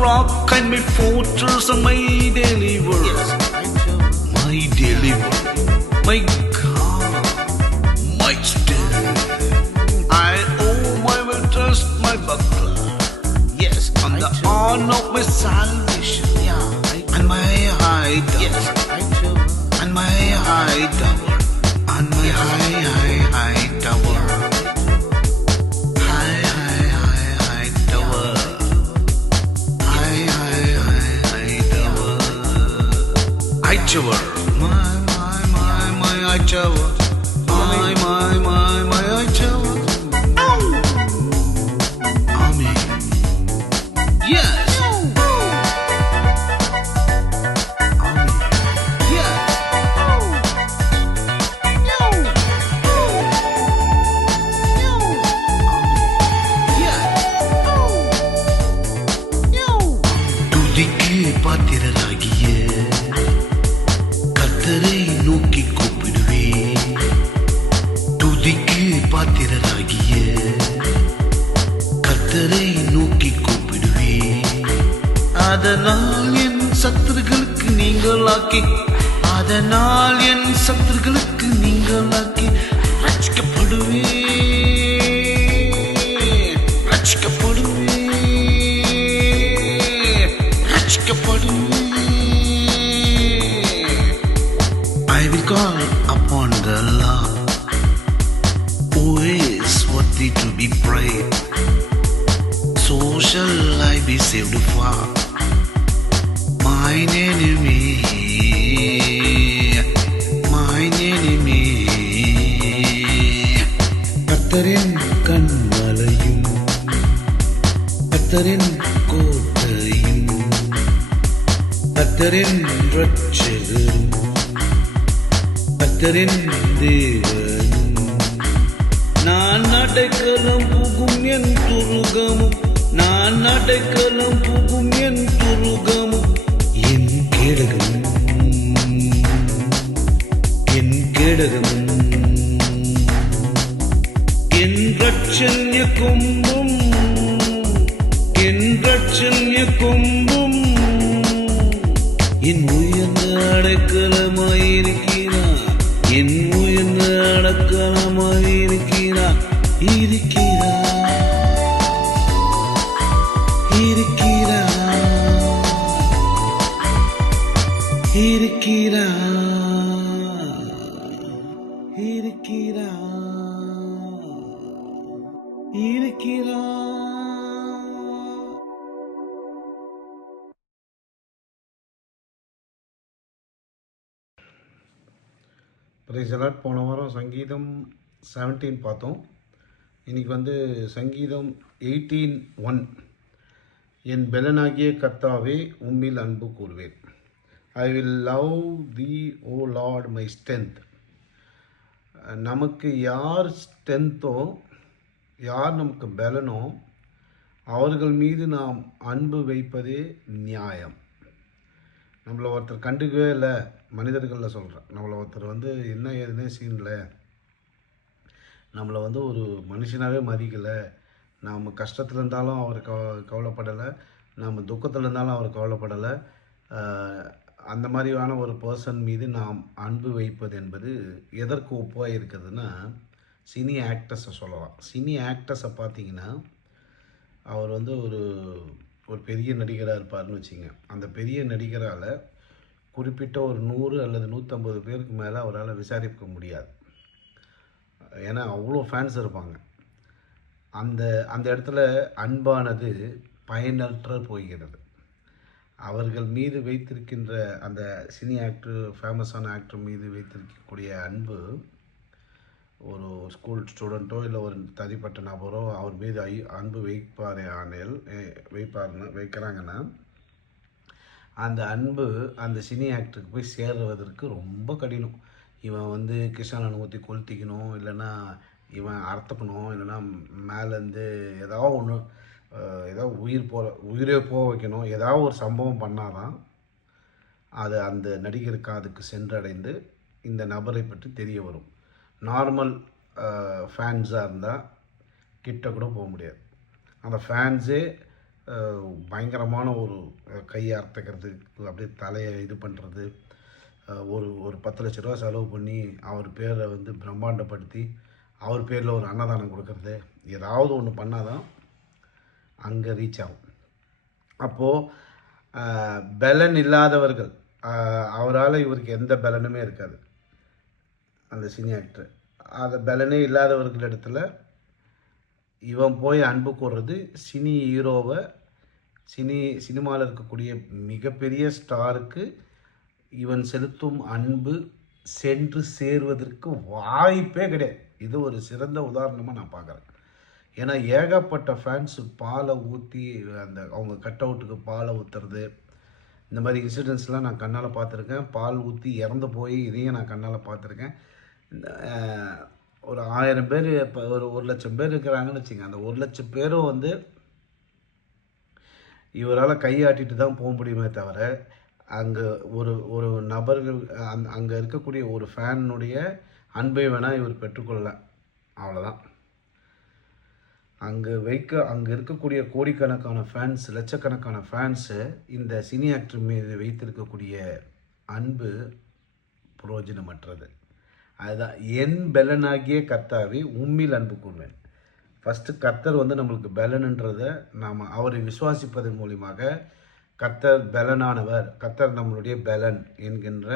rock and my fortress and my deliverer. My deliverer. My God. My strength. I owe my will trust my buckler. Yes, on the horn of my salvation. Yeah, And my high tower. yes, I do. And my high tower. And my high, high, high tower. Bachelor. maki கத்தரின் ரட்சகரும் கத்தரின் தேவன். நான் அடைக்கலம் புகும் என் துருகமும் நான் அடைக்கலம் புகும் என் துருகமும். என் கேடகமும் என் கேடகமும். என் ரட்சன்ய கொம்பும் என் ரட்சன்ய கொம்பும். அடைக்கலமாயிருக்கிறார் பிரைசலாட் போன வாரம் சங்கீதம் 17 பார்த்தோம். இன்னைக்கு வந்து சங்கீதம் எயிட்டீன் ஒன் என் பெலனாகிய கர்த்தாவே உம்மில் அன்பு கூறுவேன். I will love thee O Lord my strength நமக்கு யார் ஸ்ட்ரென்த்தோ யார் நமக்கு பலனோ அவர்கள் மீது நாம் அன்பு வைப்பதே நியாயம். நம்மளை ஒருத்தர் கண்டுக்கவே இல்லை மனிதர்களில் சொல்கிறேன் நம்மளை ஒருத்தர் வந்து என்ன ஏதுன்னே சீனில் நம்மளை வந்து ஒரு மனுஷனாகவே மதிக்கலை நாம் கஷ்டத்தில் இருந்தாலும் அவர் கவ கவலைப்படலை நாம் துக்கத்தில் இருந்தாலும் அவர் கவலைப்படலை அந்த மாதிரியான ஒரு பர்சன் மீது நாம் அன்பு வைப்பது என்பது எதற்கு ஒப்பாக இருக்குதுன்னா சினி ஆக்டர்ஸை சொல்லலாம். சினி ஆக்டர்ஸை பார்த்தீங்கன்னா அவர் வந்து ஒரு ஒரு பெரிய நடிகராக இருப்பார்னு வச்சுங்க. அந்த பெரிய நடிகரால் குறிப்பிட்ட ஒரு நூறு அல்லது நூற்றம்பது பேருக்கு மேலே அவரால் விசாரிக்க முடியாது. ஏன்னா அவ்வளோ ஃபேன்ஸ் இருப்பாங்க. அந்த அந்த இடத்துல அன்பானது பயனற்ற போகிறது. அவர்கள் மீது வைத்திருக்கின்ற அந்த சினி ஆக்டர் ஃபேமஸான ஆக்டர் மீது வைத்திருக்கக்கூடிய அன்பு ஒரு ஸ்கூல் ஸ்டூடெண்ட்டோ இல்லை ஒரு தனிப்பட்ட நபரோ அவர் மீது ஐ அன்பு வைப்பார் ஆனேல் வைப்பார்னு வைக்கிறாங்கன்னா அந்த அன்பு அந்த சினி ஆக்டருக்கு போய் சேருவதற்கு ரொம்ப கடினம். இவன் வந்து கிருஷ்ணனை ஊற்றி கொளுத்திக்கணும் இல்லைன்னா இவன் அறுத்துக்கணும் இல்லைன்னா மேலேருந்து ஏதாவது ஒன்று ஏதாவது உயிர் போக உயிரே போக வைக்கணும் ஏதாவது ஒரு சம்பவம் பண்ணாதான் அது அந்த நடிகருக்கு அதுக்கு சென்றடைந்து இந்த நபரை பற்றி தெரிய வரும். நார்மல் ஃபேன்ஸாக இருந்தால் கிட்ட கூட போக முடியாது. அந்த ஃபேன்ஸே பயங்கரமான ஒரு கையை அறுத்துக்கிறது அப்படியே தலையை இது பண்ணுறது ஒரு ஒரு பத்து லட்ச ரூபா செலவு பண்ணி அவர் பேரை வந்து பிரம்மாண்டப்படுத்தி அவர் பேரில் ஒரு அன்னதானம் கொடுக்கறது ஏதாவது ஒன்று பண்ணாதான் அங்கே ரீச் ஆகும். அப்போது பலன் இல்லாதவர்கள் அவரால் இவருக்கு எந்த பலனுமே இருக்காது. அந்த சினி ஆக்டர் அதை பலனே இல்லாதவர்கள் இடத்துல இவன் போய் அன்பு கூறுறது சினி ஹீரோவை சினி சினிமாவில் இருக்கக்கூடிய மிகப்பெரிய ஸ்டாருக்கு இவன் செலுத்தும் அன்பு சென்று சேர்வதற்கு வாய்ப்பே கிடையாது. இது ஒரு சிறந்த உதாரணமாக நான் பார்க்குறேன். ஏன்னா ஏகப்பட்ட ஃபேன்ஸு பாலை ஊற்றி அந்த அவங்க கட் அவுட்டுக்கு பாலை ஊற்றுறது இந்த மாதிரி இன்சிடென்ட்ஸ்லாம் நான் கண்ணால் பார்த்துருக்கேன். பால் ஊற்றி இறந்து போய் இதையும் நான் கண்ணால் பார்த்துருக்கேன். ஒரு ஆயிரம் பேர் இப்போ ஒரு ஒரு லட்சம் பேர் இருக்கிறாங்கன்னு வச்சுங்க. அந்த ஒரு லட்சம் பேரும் வந்து இவரால் கையாட்டிட்டு தான் போக முடியுமே தவிர அங்கே ஒரு ஒரு நபர்கள் அந் அங்கே இருக்கக்கூடிய ஒரு ஃபேனுடைய அன்பை வேணால் இவர் பெற்றுக்கொள்ளல அவ்வளோதான் அங்கே வைக்க அங்கே இருக்கக்கூடிய கோடிக்கணக்கான ஃபேன்ஸ் லட்சக்கணக்கான ஃபேன்ஸு இந்த சினி ஆக்டர் மீது வைத்திருக்கக்கூடிய அன்பு புரோஜனமற்றது. அதுதான். என் பெலனாகிய கர்த்தாவே உம்மில் அன்பு கூர்வேன் ஃபஸ்ட்டு கர்த்தர் வந்து நம்மளுக்கு பெலனுன்றதை நாம் அவரை விசுவாசிப்பதன் மூலியமாக கர்த்தர் பெலனானவர் கர்த்தர் நம்மளுடைய பெலன் என்கின்ற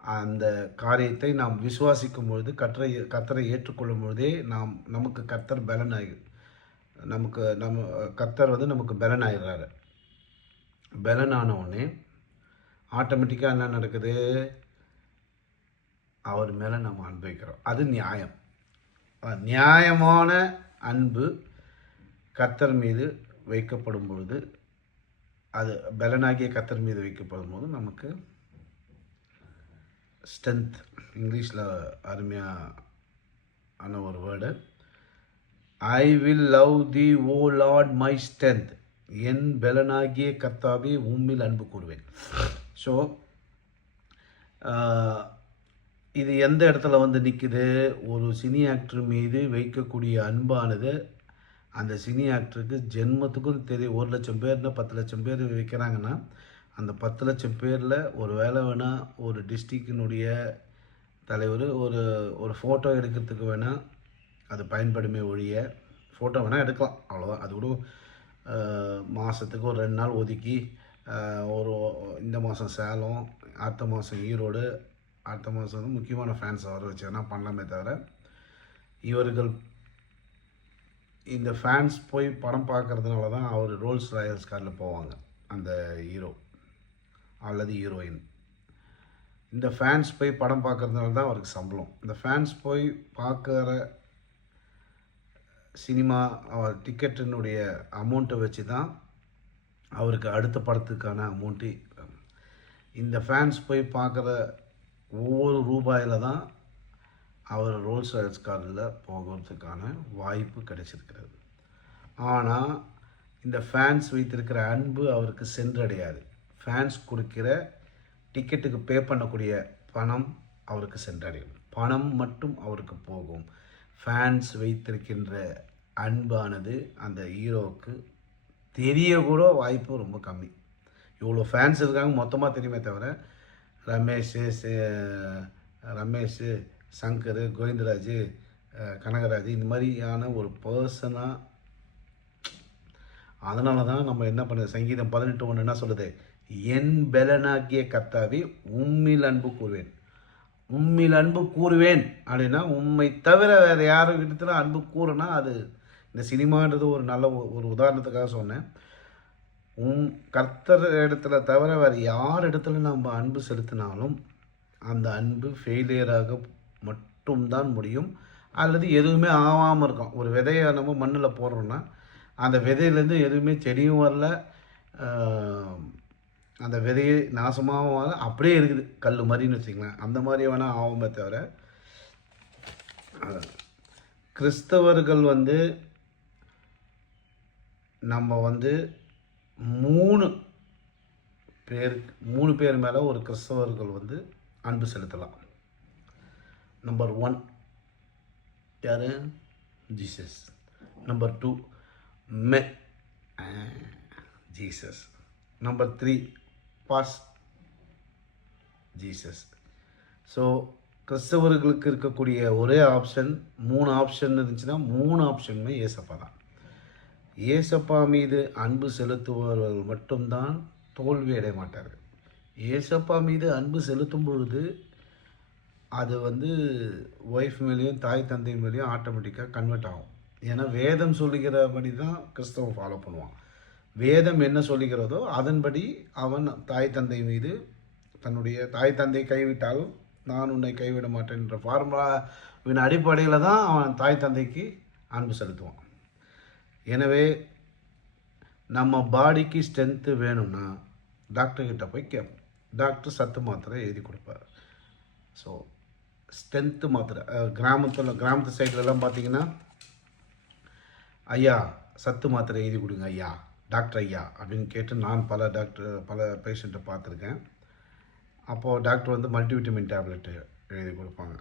அந்த காரியத்தை நாம் விசுவாசிக்கும் பொழுது கற்றை கத்தரை ஏற்றுக்கொள்ளும் பொழுதே நாம் நமக்கு கர்த்தர் பலனாகி நமக்கு நம்ம கத்தர் வந்து நமக்கு பலனாகிறாரு பலனான உடனே ஆட்டோமேட்டிக்காக என்ன நடக்குது? அவர் மேலே நம்ம அன்பு வைக்கிறோம். அது நியாயம். நியாயமான அன்பு கத்தர் மீது வைக்கப்படும் பொழுது அது பலனாகிய கத்தர் மீது வைக்கப்படும் போது நமக்கு ஸ்ட்ரென்த் இங்கிலீஷில் அருமையாக ஆன ஒரு word I will love thee O Lord my strength என் பலனாகிய கத்தாவே உம்மில் அன்பு கூறுவேன். ஸோ இது எந்த இடத்துல வந்து நிற்குது ஒரு சினி ஆக்டர் மீது வைக்கக்கூடிய அன்பானது அந்த சினி ஆக்டருக்கு ஜென்மத்துக்கும் தெரியும் ஒரு லட்சம் பேர்னா பத்து லட்சம் பேர் வைக்கிறாங்கன்னா அந்த பத்து லட்சம் பேரில் ஒரு வேலை வேணால் ஒரு டிஸ்ட்ரிக்டினுடைய தலைவர் ஒரு ஒரு ஃபோட்டோ எடுக்கிறதுக்கு வேணால் அது பயன்படுமே ஒழிய ஃபோட்டோ வேணால் எடுக்கலாம். அவ்வளோதான் அது கூட மாதத்துக்கு ஒரு ரெண்டு நாள் ஒதுக்கி ஒரு இந்த மாதம் சேலம் அடுத்த மாதம் ஈரோடு அடுத்த மாதம் வந்து முக்கியமான ஃபேன்ஸ் வர வச்சு வேணா பண்ணலாமே தவிர இவர்கள் இந்த ஃபேன்ஸ் போய் படம் பார்க்கறதுனால தான் அவர் ரோல்ஸ் ராயல்ஸ் காரில் போவாங்க. அந்த ஹீரோ அல்லது ஹீரோயின் இந்த ஃபேன்ஸ் போய் படம் பார்க்கறதுனால தான் அவருக்கு சம்பளம். இந்த ஃபேன்ஸ் போய் பார்க்குற சினிமா அவர் டிக்கெட்டினுடைய அமௌண்ட்டை வச்சு தான் அவருக்கு அடுத்த படத்துக்கான அமௌண்ட்டு இந்த ஃபேன்ஸ் போய் பார்க்குற ஒவ்வொரு ரூபாயில் தான் அவர் ரோல்ஸ் ராய்ஸ் காரில் போகிறதுக்கான வாய்ப்பு கிடைச்சிருக்கிறது. ஆனால் இந்த ஃபேன்ஸ் வைத்திருக்கிற அன்பு அவருக்கு சென்றடையாது. ஃபேன்ஸ் கொடுக்கிற டிக்கெட்டுக்கு பே பண்ணக்கூடிய பணம் அவருக்கு சென்றடையும். பணம் மட்டும் அவருக்கு போகும். ஃபேன்ஸ் வைத்திருக்கின்ற அன்பானது அந்த ஹீரோவுக்கு தெரிய கூட வாய்ப்பு ரொம்ப கம்மி. இவ்வளோ ஃபேன்ஸ் இருக்காங்க மொத்தமாக தெரியுமே தவிர ரமேஷ் சே- ரமேஷ் சங்கர் கோவிந்தராஜ் கனகராஜ் இந்த மாதிரியான ஒரு பர்சனாக அதனால தான் நம்ம என்ன பண்ணுது? சங்கீதம் பதினெட்டு ஒன்று என்ன சொல்லுது? என் பெலனாகிய கத்தாவி உம்மில் அன்பு கூறுவேன். உம்மில் அன்பு கூறுவேன். அப்படின்னா உண்மை தவிர வேறு யாரும் இடத்துல அன்பு கூறுனா அது இந்த சினிமான்றது ஒரு நல்ல ஒரு உதாரணத்துக்காக சொன்னேன். உம் கர்த்தர் இடத்துல தவிர வேறு யார் இடத்துல நம்ம அன்பு செலுத்தினாலும் அந்த அன்பு ஃபெயிலியராக மட்டும்தான் முடியும். அல்லது எதுவுமே ஆகாமல் இருக்கும். ஒரு விதையை நம்ம மண்ணில் போடுறோன்னா அந்த விதையிலேருந்து எதுவுமே செடியும் வரல அந்த விதையை நாசமாகவும் வரல அப்படியே இருக்குது. கல் மாதிரின்னு வச்சுக்கலாம் அந்த மாதிரி வேணால் ஆகுமே தவிர கிறிஸ்தவர்கள் வந்து நம்ம வந்து மூணு பேர் மூணு பேர் மேலே ஒரு கிறிஸ்தவர்கள் வந்து அன்பு செலுத்தலாம். நம்பர் ஒன் யார்? ஜீசஸ் நம்பர் டூ மெ ஜீசஸ் நம்பர் த்ரீ பாஸ் ஜீசஸ் ஸோ கிறிஸ்தவர்களுக்கு இருக்கக்கூடிய ஒரே ஆப்ஷன் மூணு ஆப்ஷன் இருந்துச்சுன்னா மூணு ஆப்ஷனுமே ஏசப்பா தான். ஏசப்பா மீது அன்பு செலுத்துபவர்கள் மட்டும்தான் தோல்வி அடைய மாட்டார்கள். ஏசப்பா மீது அன்பு செலுத்தும் பொழுது அது வந்து ஒய்ஃப் மேலேயும் தாய் தந்தை மேலேயும் ஆட்டோமேட்டிக்காக கன்வெர்ட் ஆகும். ஏன்னா வேதம் சொல்லுகிறபடி தான் கிறிஸ்தவம் ஃபாலோ பண்ணுவான். வேதம் என்ன சொல்லுகிறதோ அதன்படி அவன் தாய் தந்தை மீது தன்னுடைய தாய் தந்தை கைவிட்டாலும் நான் உன்னை கைவிட மாட்டேன் என்ற ஃபார்முலாவின் அடிப்படையில் தான் அவன் தாய் தந்தைக்கு அன்பு செலுத்துவான். எனவே நம்ம பாடிக்கு ஸ்ட்ரென்த்து வேணும்னா டாக்டர்கிட்ட போய் கேட்போம். டாக்டர் சத்து மாத்திரை எழுதி கொடுப்பார். ஸோ ஸ்ட்ரென்த்து மாத்திரை கிராமத்தில் கிராமத்து சைட்லலாம் பார்த்தீங்கன்னா ஐயா சத்து மாத்திரை எழுதி கொடுங்க ஐயா டாக்டர் ஐயா அப்படின்னு கேட்டு நான் பல டாக்டர் பல பேஷண்ட்டை பார்த்துருக்கேன் அப்போது டாக்டர் வந்து மல்டிவிட்டமின் டேப்லெட்டு எழுதி கொடுப்பாங்க.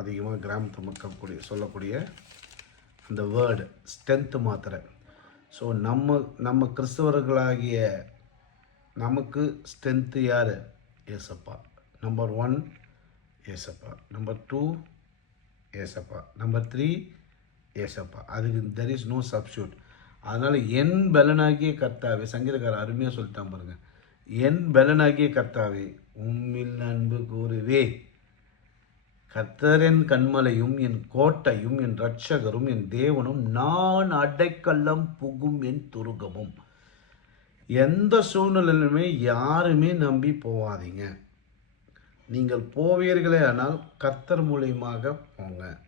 அதிகமாக கிராமத்து மக்கள் கூடிய சொல்லக்கூடிய அந்த வேர்டு ஸ்ட்ரென்த்து மாத்திரை. ஸோ நம்ம நம்ம கிறிஸ்தவர்களாகிய நமக்கு ஸ்ட்ரென்த்து யார்? Yesappa. Number one Yesappa. Number two Yesappa. Number three Yesappa. அதுக்கு தெர் இஸ் நோ சப்ஸ்டியூட் அதனால் என் பலனாகிய கர்த்தாவே சங்கீதக்காரர் அருமையாக சொல்லிட்டான் பாருங்கள் என் பலனாகிய கர்த்தாவே உம்மில் அன்பு கூறுவே கர்த்தரின் கண்மலையும் என் கோட்டையும் என் இரட்சகரும் என் தேவனும் நான் அடைக்கல்லம் புகும் என் துருகமும். எந்த சூழ்நிலையிலுமே யாருமே நம்பி போகாதீங்க நீங்கள் போவீர்களே ஆனால் கர்த்தர் மூலியமாக போங்க.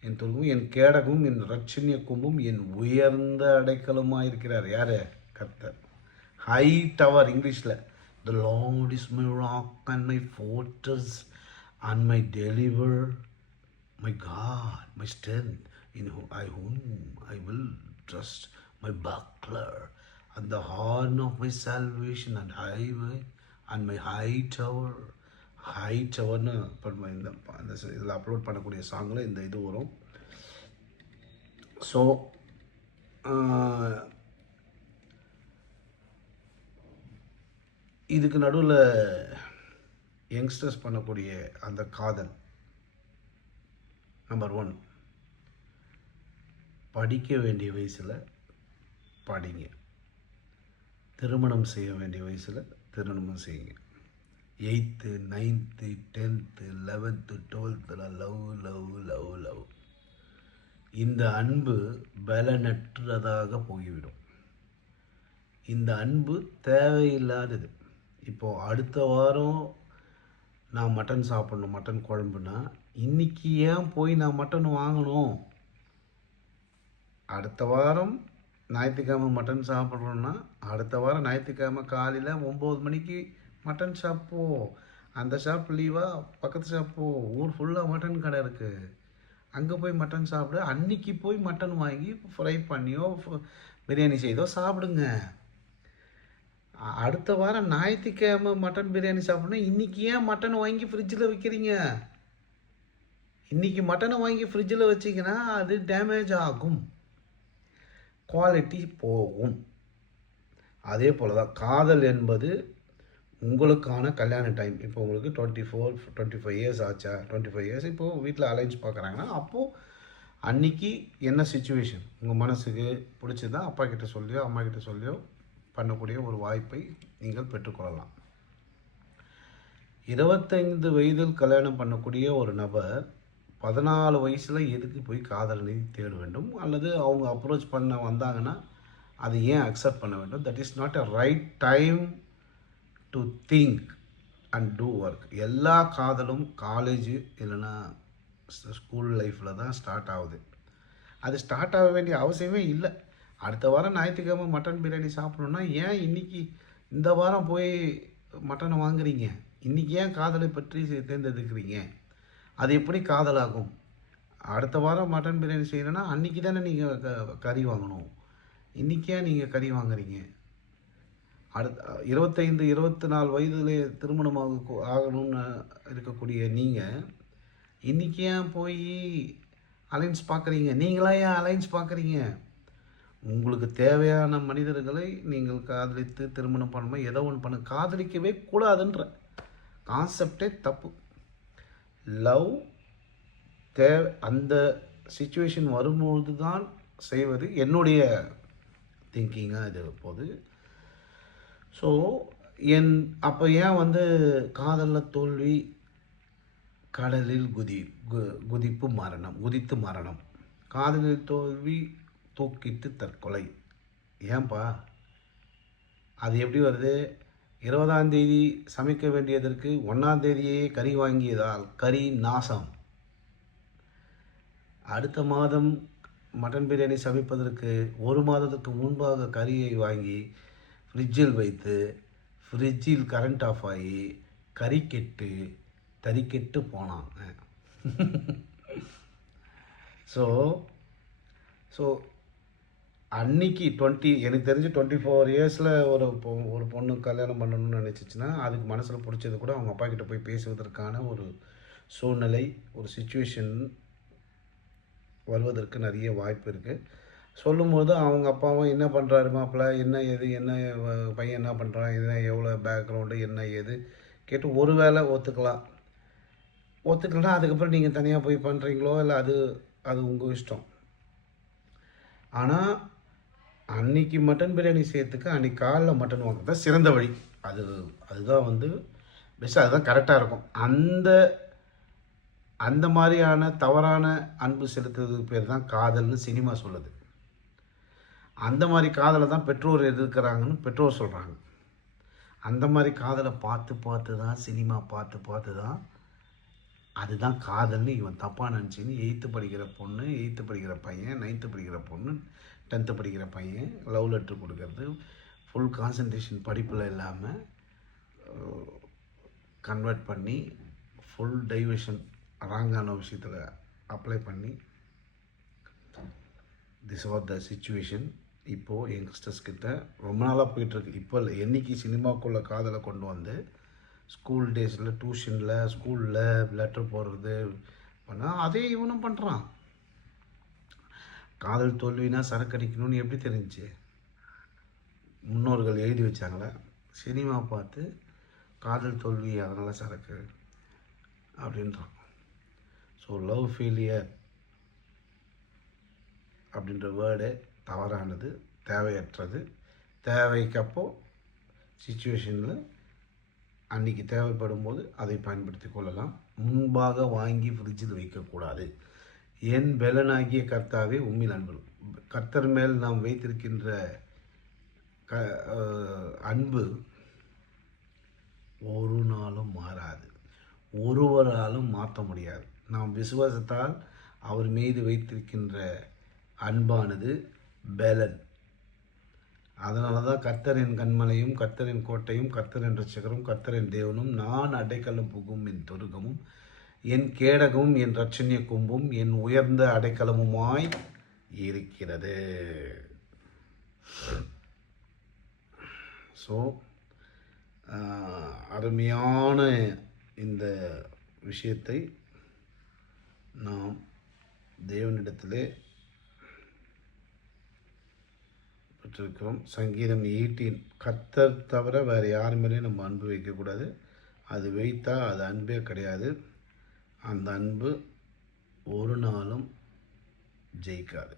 என் துருகும் என் கேடகும் என் ரட்சணிய கும்பும் என் உயர்ந்த அடைக்கலமாக இருக்கிறார். யார்? கர்த்தர். ஹை டவர் இங்கிலீஷில் the lord is my rock and my fortress and my deliver my god my strength in I whom I will trust my buckler and the horn of my salvation and highway and my high tower high டவர்னு இப்போ இந்த அந்த இதில் upload பண்ணக்கூடிய சாங்கில் இந்த இது வரும். So இதுக்கு நடுவில் யங்ஸ்டர்ஸ் பண்ணக்கூடிய அந்த காதல். நம்பர் ஒன் படிக்க வேண்டிய வயசில் படிங்க. திருமணம் செய்ய வேண்டிய வயசில் திருமணம் செய்யுங்க. எயித்து நைன்த்து டென்த்து லெவன்த்து டுவெல்த்தில் லவ் லவ் லவ் லவ் இந்த அன்பு பலனற்றதாக போய்விடும். இந்த அன்பு தேவையில்லாதது. இப்போது அடுத்த வாரம் நான் மட்டன் சாப்பிட்ணும் மட்டன் குழம்புனா இன்றைக்கி ஏன் போய் நான் மட்டன் வாங்கணும்? அடுத்த வாரம் ஞாயிற்றுக்கிழமை மட்டன் சாப்பிட்றோன்னா அடுத்த வாரம் ஞாயிற்றுக்கிழமை காலையில் ஒம்பது மணிக்கு மட்டன் ஷாப் போ அந்த ஷாப் லீவா பக்கத்து ஷாப் போ ஊர் ஃபுல்லாக மட்டன் கடை இருக்குது அங்கே போய் மட்டன் சாப்பிடு அன்னைக்கு போய் மட்டன் வாங்கி ஃப்ரை பண்ணியோ பிரியாணி செய்தோ சாப்பிடுங்க. அடுத்த வாரம் ஞாயிற்றுக்கிழமை மட்டன் பிரியாணி சாப்பிட்ணும். இன்றைக்கி ஏன் மட்டன் வாங்கி ஃப்ரிட்ஜில் வைக்கிறீங்க? இன்னைக்கு மட்டனை வாங்கி ஃப்ரிட்ஜில் வச்சிங்கன்னா அது டேமேஜ் ஆகும். குவாலிட்டி போகும். அதே போல் தான் காதல் என்பது உங்களுக்கான கல்யாண டைம் இப்போ உங்களுக்கு twenty four twenty five years ஆச்சா? டுவெண்ட்டி ஃபைவ் இயர்ஸ் இப்போது வீட்டில் அலைன்ஸ் பார்க்குறாங்கன்னா அப்போது அன்றைக்கி என்ன சுச்சுவேஷன் உங்கள் மனசுக்கு பிடிச்சதா? அப்பா கிட்ட சொல்லியோ அம்மா கிட்ட சொல்லியோ பண்ணக்கூடிய ஒரு வாய்ப்பை நீங்கள் பெற்றுக்கொள்ளலாம் இருபத்தைந்து வயதில் கல்யாணம் பண்ணக்கூடிய ஒரு நபர் பதினாலு வயசில் எதுக்கு போய் காதலனை தேட வேண்டும்? அல்லது அவங்க அப்ரோச் பண்ண வந்தாங்கன்னா அதை ஏன் அக்செப்ட் பண்ண வேண்டும்? That is not a right time to think and do work எல்லா காதலும் காலேஜ் இல்லைன்னா ஸ்கூல் லைஃப்பில் தான் ஸ்டார்ட் ஆகுது. அது ஸ்டார்ட் ஆக வேண்டிய அவசியமே இல்லை. அடுத்த வாரம் ஞாயிற்றுக்கிழமை மட்டன் பிரியாணி சாப்பிடணுன்னா ஏன் இன்னைக்கு இந்த வாரம் போய் மட்டனை வாங்குறீங்க? இன்றைக்கி ஏன் காதலை பற்றி தேர்ந்தெடுக்கிறீங்க? அது எப்படி காதலாகும்? அடுத்த வாரம் மட்டன் பிரியாணி செய்யணும்னா அன்றைக்கி தானே நீங்கள் க கறி வாங்கணும். இன்றைக்கி நீங்கள் கறி வாங்குறீங்க? அடுத்த இருபத்தைந்து இருபத்தி நாலு வயதிலே திருமணமாக ஆகணும்னு இருக்கக்கூடிய நீங்கள் இன்றைக்கி ஏன் போய் அலைன்ஸ் பார்க்குறீங்க நீங்களா ஏன் அலைன்ஸ் பார்க்குறீங்க உங்களுக்கு தேவையான மனிதர்களை நீங்கள் காதலித்து திருமணம் பண்ணும்போது ஏதோ ஒன்று பண்ண. காதலிக்கவே கூடாதுன்ற. கான்செப்டே தப்பு. லவ் தே அந்த சுச்சுவேஷன் வரும்பொழுது தான் செய்வது என்னுடைய திங்கிங்காக இது போது ஸோ என் அப்போ ஏன் வந்து காதலில் தோல்வி? கடலில் குதி கு- குதிப்பு மரணம் குதித்து மரணம். காதலில் தோல்வி தூக்கிட்டு தற்கொலை. ஏன்பா? அது எப்படி வருது? இருபதாம் தேதி சமைக்க வேண்டியதற்கு ஒன்றாம் தேதியே கறி வாங்கியதால் கறி நாசம். அடுத்த மாதம் மட்டன் பிரியாணி சமைப்பதற்கு ஒரு மாதத்துக்கு முன்பாக கறியை வாங்கி ஃப்ரிட்ஜில் வைத்து ஃப்ரிட்ஜில் கரண்ட் ஆஃப் ஆகி கறி கெட்டு தறி கெட்டு போனான் ஸோ ஸோ அன்னைக்கு டுவெண்ட்டி எனக்கு தெரிஞ்சு டுவெண்ட்டி ஃபோர் இயர்ஸில் ஒரு பொ- ஒரு பொண்ணு கல்யாணம் பண்ணணும்னு நினச்சிச்சின்னா அதுக்கு மனசில் பிடிச்சது கூட அவங்க அப்பா கிட்ட போய் பேசுவதற்கான ஒரு சூழ்நிலை ஒரு சுச்சுவேஷன் வருவதற்கு நிறைய வாய்ப்பு இருக்குது சொல்லும்போது அவங்க அப்பாவும் என்ன பண்ணுறாரு மாப்பிள்ள? என்ன ஏது? என்ன பையன் என்ன பண்ணுறான் என்ன எவ்வளோ பேக்ரவுண்டு என்ன ஏது? கேட்டு ஒரு வேளை ஒத்துக்கலாம். ஒத்துக்கலாம் அதுக்கப்புறம் நீங்கள் தனியாக போய் பண்ணுறீங்களோ இல்லை அது அது உங்கள் இஷ்டம். ஆனால் அன்னைக்கு மட்டன் பிரியாணி செய்யறதுக்கு அன்னைக்கு காலைல மட்டன் வாங்குறது தான் சிறந்த வழி. அது அதுதான் வந்து பெஸ்ட் அதுதான் கரெக்டாக இருக்கும். அந்த அந்த மாதிரியான தவறான அன்பு செலுத்துறதுக்கு பேர் தான் காதல்னு சினிமா சொல்லுது. அந்த மாதிரி காதலை தான் பெற்றோர் எதிர்க்கிறாங்கன்னு பெற்றோர் சொல்கிறாங்க அந்த மாதிரி காதலை பார்த்து பார்த்து தான் சினிமா பார்த்து பார்த்து தான் அதுதான் காதல்னு இவன் தப்பாக நினச்சின்னு எயித்து படிக்கிற பொண்ணு எயித்து படிக்கிற பையன் நைன்த்து படிக்கிற பொண்ணு டென்த்து படிக்கிற பையன் லவ் லெட்ரு கொடுக்கறது ஃபுல் கான்சன்ட்ரேஷன் படிப்பில் இல்லாமல் கன்வெர்ட் பண்ணி ஃபுல் டைவர்ஷன் ராங்கான விஷயத்தில் அப்ளை பண்ணி திஸ் ஆர் த சுச்சுவேஷன் இப்போது யங்ஸ்டர்ஸ் கிட்ட ரொம்ப நாளாக போயிட்டுருக்கு இப்போ இல்லை என்றைக்கு சினிமாக்குள்ளே காதலை கொண்டு வந்து ஸ்கூல் டேஸில் டியூஷனில் ஸ்கூலில் லெட்டர் போடுறது பண்ணால் அதே இவனும் பண்ணுறான் காதல் தோல்வினா சரக்கு அடிக்கணும்னு எப்படி தெரிஞ்சுச்சு முன்னோர்கள் எழுதி வச்சாங்களே? சினிமா பார்த்து காதல் தோல்வி அதனால் சரக்கு அப்படின்றான் ஸோ லவ் ஃபெயிலியர் அப்படின்ற வேர்டு தவறானது தேவையற்றது. தேவைக்கப்போ சுச்சுவேஷனில் அன்றைக்கி தேவைப்படும் போது அதை பயன்படுத்தி கொள்ளலாம். முன்பாக வாங்கி ஃப்ரிட்ஜில் வைக்கக்கூடாது. என் பலனாகிய கர்த்தாவே உம்மில் அன்பு கர்த்தர் மேல் நாம் வைத்திருக்கின்ற க அன்பு ஒரு நாளும் மாறாது. ஒருவராலும் மாற்ற முடியாது. நாம் விசுவாசத்தால் அவர் மீது வைத்திருக்கின்ற அன்பானது பலன். அதனால தான் கர்த்தரின் கண்மலையும் கர்த்தரின் கோட்டையும் கர்த்தரின் ரட்சகரும் கர்த்தரின் தேவனும் நான் அடைக்கலம் புகும் என் துருகமும் என் கேடகமும் என் ரட்சணிய கும்பும் என் உயர்ந்த அடைக்கலமுமாய் இருக்கிறது. ஸோ அருமையான இந்த விஷயத்தை நாம் தேவனிடத்திலே பெற்றிருக்கிறோம். சங்கீதம் எயிட்டீன். கத்தர் தவிர வேறு யார் மேலேயும் நம்ம அன்பு வைக்கக்கூடாது. அது வைத்தால் அது அன்பே கிடையாது. அந்த அன்பு ஒரு நாளும் ஜெயிக்காது.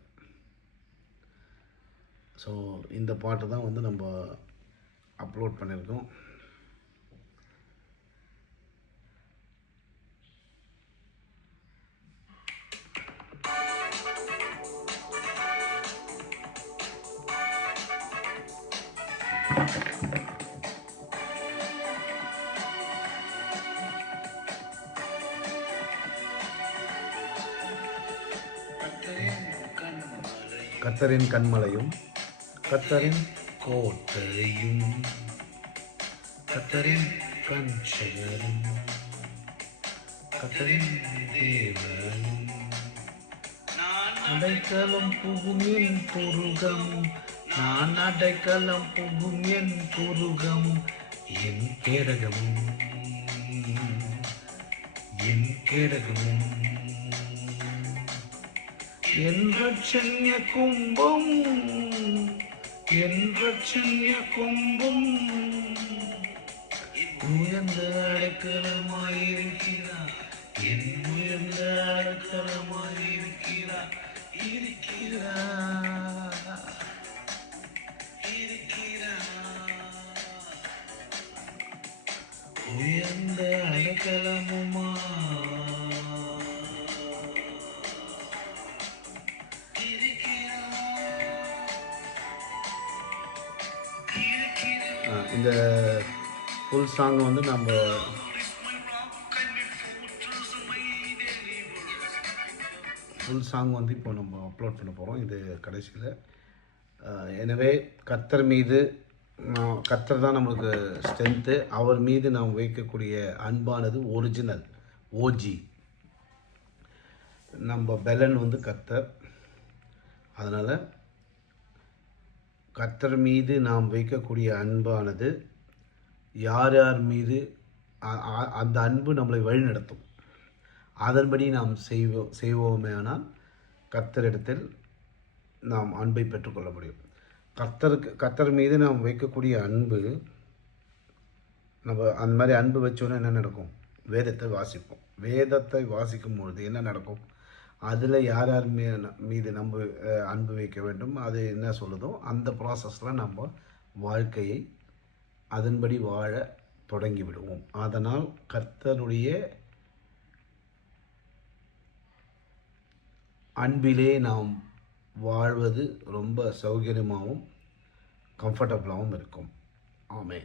ஸோ இந்த பாட்டு தான் வந்து நம்ம அப்லோட் பண்ணியிருக்கோம். கத்தரின் கண்மலையும் கத்தரின் கோட்டையும் கத்தரின் கண் சகரும் கத்தரின் தேவனும் அடைக்கலம் புகும் என் புருகம் நான் அடைக்கலம் புகும் என் புருகம் என் கேடகமும் என் கேடகமும். என் கும்பம் என் கும்பம். உயர்ந்த அடைக்கலமாயிருக்கிறார் என் உயர்ந்த அடைக்கலமாயிருக்கிறார் இருக்கிறார் இருக்கிறார். உயர்ந்த அடைக்கலமுமா இந்த ஃபுல் சாங் வந்து நம்ம ஃபுல் சாங் வந்து இப்போ நம்ம அப்லோட் பண்ண போகிறோம் இது கடைசியில். எனவே கத்தர் மீது கத்தர் தான் நம்மளுக்கு ஸ்ட்ரென்த்து அவர் மீது நாம் வைக்கக்கூடிய அன்பானது ஒரிஜினல் ஓஜி நம்ம பெலன் வந்து கத்தர். அதனால் கர்த்தர் மீது நாம் வைக்கக்கூடிய அன்பானது யார் யார் மீது அ- அந்த அன்பு நம்மளை வழிநடத்தும். அதன்படி நாம் செய்வோம் செய்வோமே ஆனால் கர்த்தரிடத்தில் நாம் அன்பை பெற்றுக்கொள்ள முடியும். கர்த்தருக்கு கர்த்தர் மீது நாம் வைக்கக்கூடிய அன்பு நம்ம அந்த மாதிரி அன்பு வச்சோன்னா என்ன நடக்கும்? வேதத்தை வாசிப்போம். வேதத்தை வாசிக்கும் பொழுது என்ன நடக்கும்? அதில் யார் யார் மீ மீது நம்ம அன்பு வைக்க வேண்டும் அது என்ன சொல்லுதோ அந்த ப்ராசஸில் நம்ம வாழ்க்கையை அதன்படி வாழ தொடங்கி விடுவோம் அதனால் கர்த்தருடைய அன்பிலே நாம் வாழ்வது ரொம்ப சௌகரியமாகவும் கம்ஃபர்டபுளாகவும் இருக்கும். ஆமே